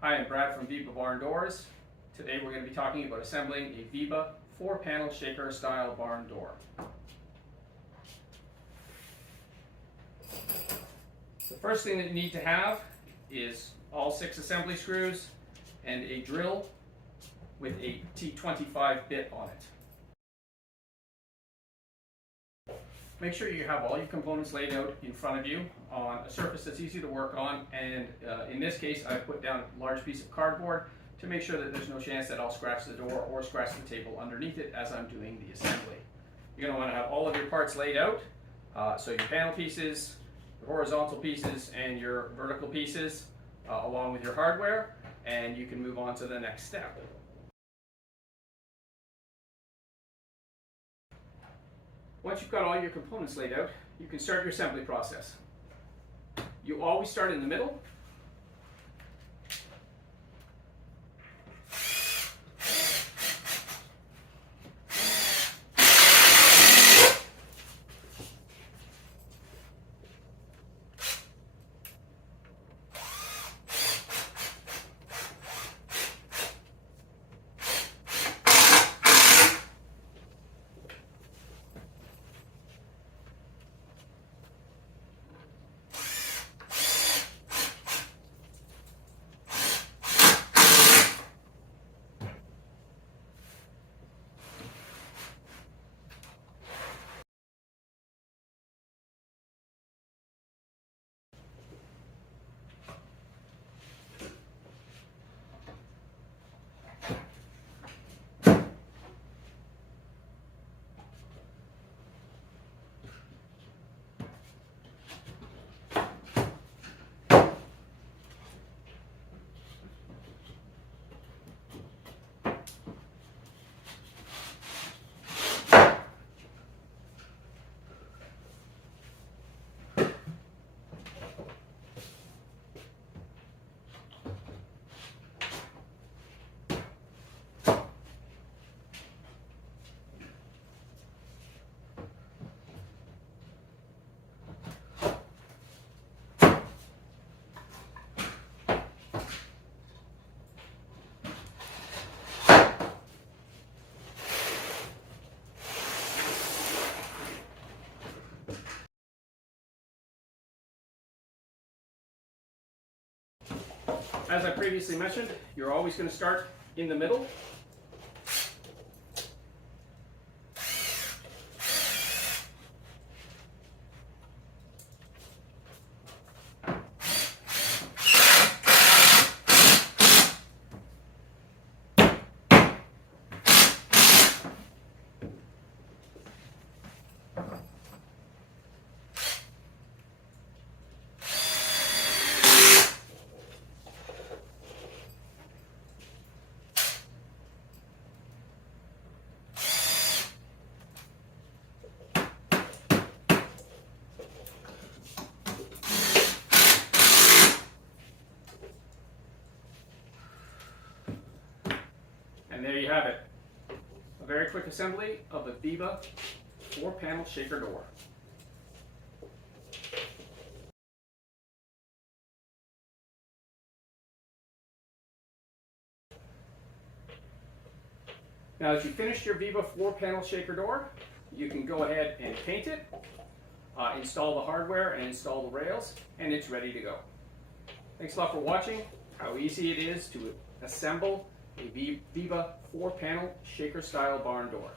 Hi, I'm Brad from Viba Hardware. Today we're going to be talking about assembling a Viba 4-panel shaker style barn door. The first thing that you need to have is all 6 assembly screws and a drill with a T25 bit on it. Make sure you have all your components laid out in front of you on a surface that's easy to work on, and in this case I put down a large piece of cardboard to make sure that there's no chance that I'll scratch the door or scratch the table underneath it as I'm doing the assembly. You're going to want to have all of your parts laid out, so your panel pieces, your horizontal pieces, and your vertical pieces along with your hardware, and you can move on to the next step. Once you've got all your components laid out, you can start your assembly process. You always start in the middle. As I previously mentioned, you're always going to start in the middle. And there you have it. A very quick assembly of the Viba 4-panel shaker door. Now as you finish your Viba 4-panel shaker door, you can go ahead and paint it, install the hardware and install the rails, and it's ready to go. Thanks a lot for watching how easy it is to assemble a Viba 4-panel shaker style barn door.